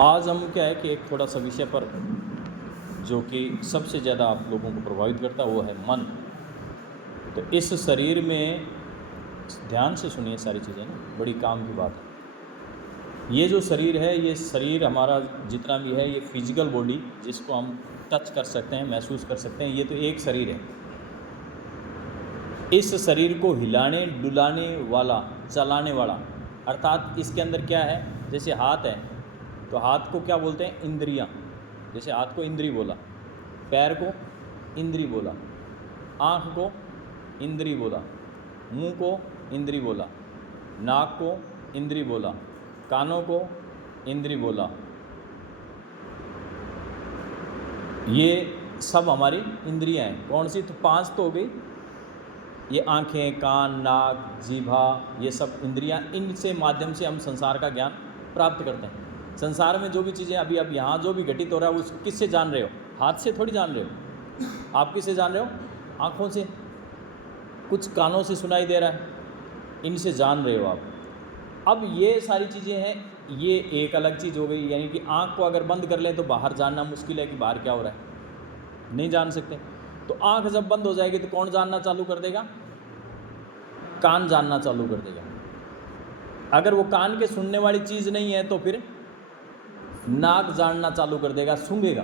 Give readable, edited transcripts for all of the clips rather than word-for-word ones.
आज हम क्या है कि एक थोड़ा सा विषय पर जो कि सबसे ज़्यादा आप लोगों को प्रभावित करता है वो है मन। तो इस शरीर में ध्यान से सुनिए सारी चीज़ें ना, बड़ी काम की बात है। ये जो शरीर है, ये शरीर हमारा जितना भी है, ये फिजिकल बॉडी जिसको हम टच कर सकते हैं, महसूस कर सकते हैं, ये तो एक शरीर है। इस शरीर को हिलाने डुलाने वाला, चलाने वाला, अर्थात इसके अंदर क्या है, जैसे हाथ है तो हाथ को क्या बोलते हैं, इंद्रियां। जैसे हाथ को इंद्री बोला, पैर को इंद्री बोला, आँख को इंद्री बोला, मुंह को इंद्री बोला, नाक को इंद्री बोला, कानों को इंद्री बोला। ये सब हमारी इंद्रियां हैं। कौन सी? तो 5 तो हो गई। ये आँखें, कान, नाक, जीभा, ये सब इंद्रियां, इनसे माध्यम से हम संसार का ज्ञान प्राप्त करते हैं। संसार में जो भी चीज़ें अभी अब यहाँ जो भी घटित हो रहा है वो किससे जान रहे हो? हाथ से थोड़ी जान रहे हो। आप किससे जान रहे हो? आँखों से, कुछ कानों से सुनाई दे रहा है, इनसे जान रहे हो आप। अब ये सारी चीज़ें हैं, ये एक अलग चीज़ हो गई। यानी कि आँख को अगर बंद कर लें तो बाहर जानना मुश्किल है कि बाहर क्या हो रहा है, नहीं जान सकते। तो आँख जब बंद हो जाएगी तो कौन जानना चालू कर देगा? कान जानना चालू कर देगा। अगर वो कान के सुनने वाली चीज़ नहीं है तो फिर नाक जानना चालू कर देगा, सूंघेगा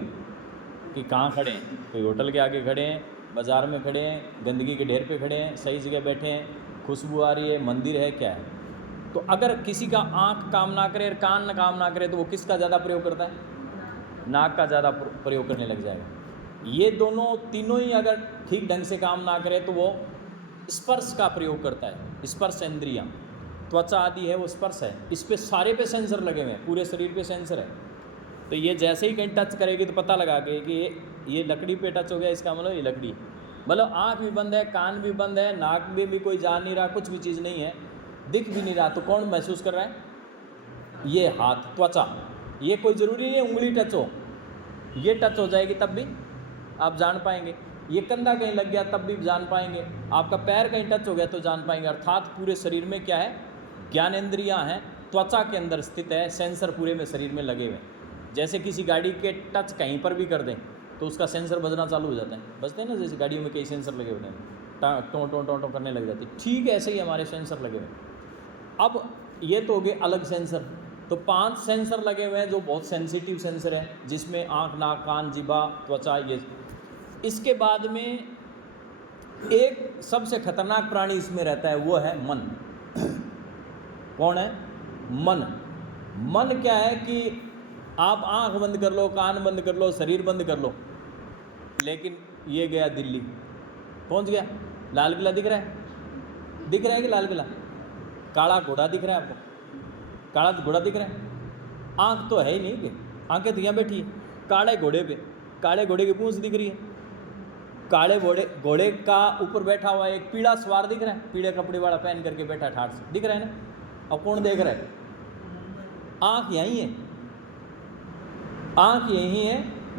कि कहाँ खड़े हैं, कोई होटल के आगे खड़े हैं, बाज़ार में खड़े हैं, गंदगी के ढेर पे खड़े हैं, सही जगह बैठे हैं, खुशबू आ रही है, मंदिर है, क्या है। तो अगर किसी का आँख काम ना करे और कान काम ना करे तो वो किसका ज़्यादा प्रयोग करता है? नाक का ज़्यादा प्रयोग करने लग जाएगा। ये दोनों तीनों ही अगर ठीक ढंग से काम ना करे तो वो स्पर्श का प्रयोग करता है। स्पर्श इंद्रियाँ, त्वचा आदि है वो स्पर्श है। इस पे सारे पे सेंसर लगे हुए हैं, पूरे शरीर पे सेंसर है। तो ये जैसे ही कहीं टच करेगी तो पता लगा के कि ये लकड़ी पे टच हो गया, इसका मतलब ये लकड़ी। मतलब आँख भी बंद है, कान भी बंद है, नाक में भी कोई जा नहीं रहा, कुछ भी चीज़ नहीं है, दिख भी नहीं रहा, तो कौन महसूस कर रहा है? ये हाथ, त्वचा। ये कोई ज़रूरी नहीं है उंगली टच हो, ये टच हो जाएगी तब भी आप जान पाएंगे। ये कंधा कहीं लग गया तब भी जान पाएंगे। आपका पैर कहीं टच हो गया तो जान पाएंगे। अर्थात पूरे शरीर में क्या है? ज्ञानेंद्रियाँ हैं, त्वचा के अंदर स्थित है, सेंसर पूरे में शरीर में लगे हुए हैं। जैसे किसी गाड़ी के टच कहीं पर भी कर दें तो उसका सेंसर बजना चालू हो जाता है, बजते हैं ना, जैसे गाड़ियों में कई सेंसर लगे होते हैं, टों टों टों टों करने लग जाती है। ठीक ऐसे ही हमारे सेंसर लगे हुए हैं। अब ये तो हो गए अलग सेंसर। तो 5 सेंसर लगे हुए हैं जो बहुत सेंसिटिव सेंसर है, जिसमें आँख, नाक, कान, जीभा, त्वचा, ये। इसके बाद में एक सबसे खतरनाक प्राणी इसमें रहता है, वो है मन। कौन है? मन। मन क्या है कि आप आंख बंद कर लो, कान बंद कर लो, शरीर बंद कर लो, लेकिन ये गया दिल्ली, पहुंच गया। लाल किला दिख रहा है? दिख रहा है कि लाल किला? काला घोड़ा दिख रहा है आपको? काला घोड़ा दिख रहा है? आंख तो है ही नहीं, आंखें तो यहाँ बैठी है काले घोड़े पे, काले घोड़े की पूंछ दिख रही है, काले घोड़े का ऊपर बैठा हुआ एक पीला सवार दिख रहा है, पीले कपड़े वाला पहन करके बैठा ठाठ से, दिख रहा है ना? अब कौन देख रहा है? आंख यहीं है, आंख यहीं है।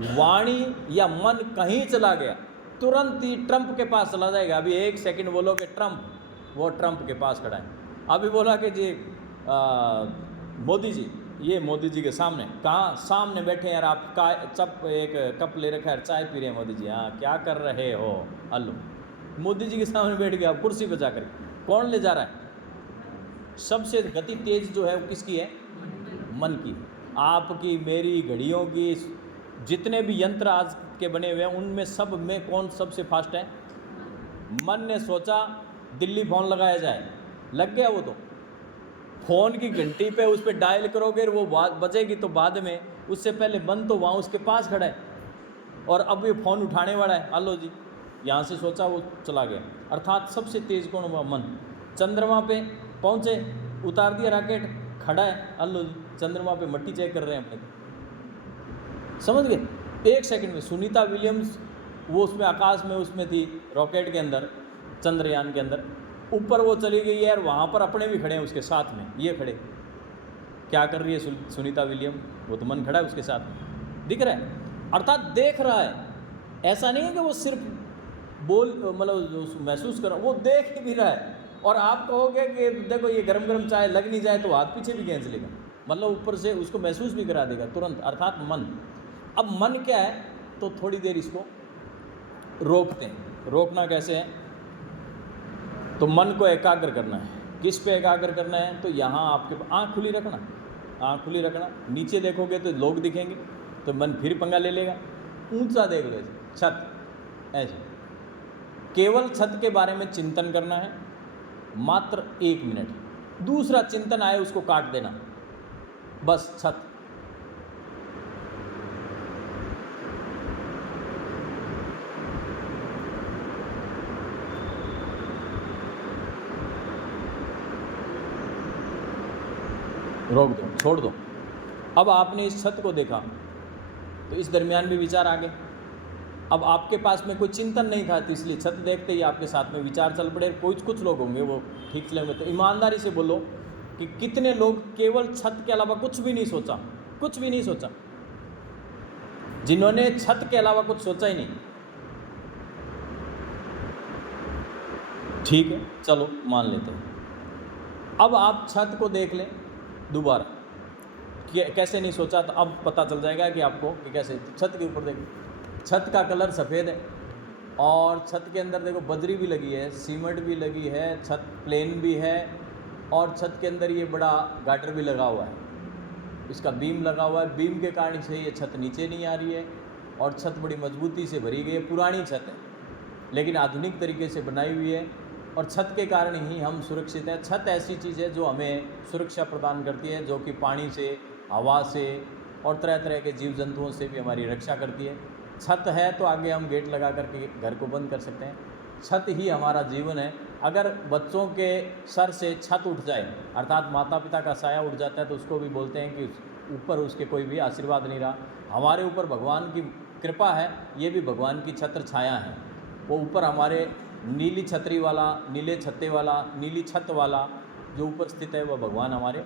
वाणी या मन कहीं चला गया तुरंत ही ट्रंप के पास चला जाएगा। अभी 1 सेकंड बोलो कि ट्रंप, वो ट्रंप के पास खड़ा है। अभी बोला कि जी मोदी जी, ये मोदी जी के सामने, कहाँ सामने बैठे हैं यार, आप का एक कप ले रखा है, चाय पी रहे हैं मोदी जी, हाँ क्या कर रहे हो? हेलो, मोदी जी के सामने बैठ गया, आप कुर्सी पर जाकर, कौन ले जा रहा है? सबसे गति तेज जो है वो किसकी है? मन की। आपकी, मेरी, घड़ियों की, जितने भी यंत्र आज के बने हुए हैं उनमें सब में कौन सबसे फास्ट है? मन ने सोचा दिल्ली फ़ोन लगाया जाए, लग गया वो। तो फ़ोन की घंटी पे उस पर डायल करोगे वो बात बजेगी, तो बाद में उससे पहले मन तो वहाँ उसके पास खड़ा है और अब ये फ़ोन उठाने वाला है। हेलो जी, यहाँ से सोचा वो चला गया। अर्थात सबसे तेज़ कौन हुआ? मन। चंद्रमा पे पहुँचे, उतार दिया रॉकेट, खड़ा है, हेलो जी, चंद्रमा पे मट्टी चेक कर रहे हैं अपने, समझ गए? 1 सेकंड में। सुनीता विलियम्स वो उसमें आकाश में उसमें थी, रॉकेट के अंदर, चंद्रयान के अंदर, ऊपर वो चली गई है और वहाँ पर अपने भी खड़े हैं उसके साथ में, ये खड़े। क्या कर रही है सुनीता विलियम? वो तो मन खड़ा है उसके साथ में, दिख रहा है। अर्थात देख रहा है, ऐसा नहीं है कि वो सिर्फ बोल मतलब महसूस कर रहा, वो देख भी रहा है। और आप कहोगे कि देखो ये गरम गरम चाय लग नहीं जाए तो हाथ पीछे भी खींच लेगा, मतलब ऊपर से उसको महसूस भी करा देगा तुरंत, अर्थात मन। अब मन क्या है, तो थोड़ी देर इसको रोकते हैं। रोकना कैसे है, तो मन को एकाग्र करना है। किस पे एकाग्र करना है, तो यहाँ आपके आँख खुली रखना, आँख खुली रखना। नीचे देखोगे तो लोग दिखेंगे, तो मन फिर पंगा ले लेगा। ऊंचा देख लो, छत, ऐसे केवल छत के बारे में चिंतन करना है मात्र 1 मिनट। दूसरा चिंतन आए उसको काट देना, बस छत। रोक दो, छोड़ दो। अब आपने इस छत को देखा तो इस दरमियान भी विचार आ गए। अब आपके पास में कोई चिंतन नहीं था, तो इसलिए छत देखते ही आपके साथ में विचार चल पड़े। कुछ लोग होंगे वो ठीक चलेंगे। तो ईमानदारी से बोलो कि कितने लोग केवल छत के अलावा कुछ भी नहीं सोचा, कुछ भी नहीं सोचा, जिन्होंने छत के अलावा कुछ सोचा ही नहीं। ठीक है, चलो मान लेते हैं। अब आप छत को देख लें दोबारा, कैसे नहीं सोचा, तो अब पता चल जाएगा कि आपको कि कैसे। छत के ऊपर देखो, छत का कलर सफ़ेद है और छत के अंदर देखो बजरी भी लगी है, सीमेंट भी लगी है, छत प्लेन भी है और छत के अंदर ये बड़ा गाटर भी लगा हुआ है, इसका बीम लगा हुआ है। बीम के कारण से ये छत नीचे नहीं आ रही है और छत बड़ी मजबूती से भरी गई है। पुरानी छत है लेकिन आधुनिक तरीके से बनाई हुई है और छत के कारण ही हम सुरक्षित हैं। छत ऐसी चीज़ है जो हमें सुरक्षा प्रदान करती है, जो कि पानी से, हवा से और तरह तरह के जीव जंतुओं से भी हमारी रक्षा करती है। छत है तो आगे हम गेट लगा करके घर को बंद कर सकते हैं। छत ही हमारा जीवन है। अगर बच्चों के सर से छत उठ जाए, अर्थात माता पिता का साया उठ जाता है, तो उसको भी बोलते हैं कि ऊपर उसके कोई भी आशीर्वाद नहीं रहा। हमारे ऊपर भगवान की कृपा है, ये भी भगवान की छत्र छाया है। वो ऊपर हमारे नीली छतरी वाला, नीले छत्ते वाला, नीली छत वाला जो ऊपर स्थित है, वह भगवान हमारे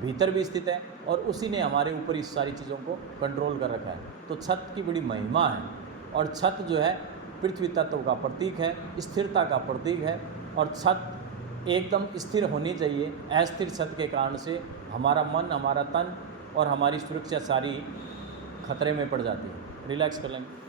भीतर भी स्थित है और उसी ने हमारे ऊपर इस सारी चीज़ों को कंट्रोल कर रखा है। तो छत की बड़ी महिमा है और छत जो है पृथ्वी तत्व का प्रतीक है, स्थिरता का प्रतीक है। और छत एकदम स्थिर होनी चाहिए। अस्थिर छत के कारण से हमारा मन, हमारा तन और हमारी सुरक्षा सारी खतरे में पड़ जाती है। रिलैक्स कर लेंगे।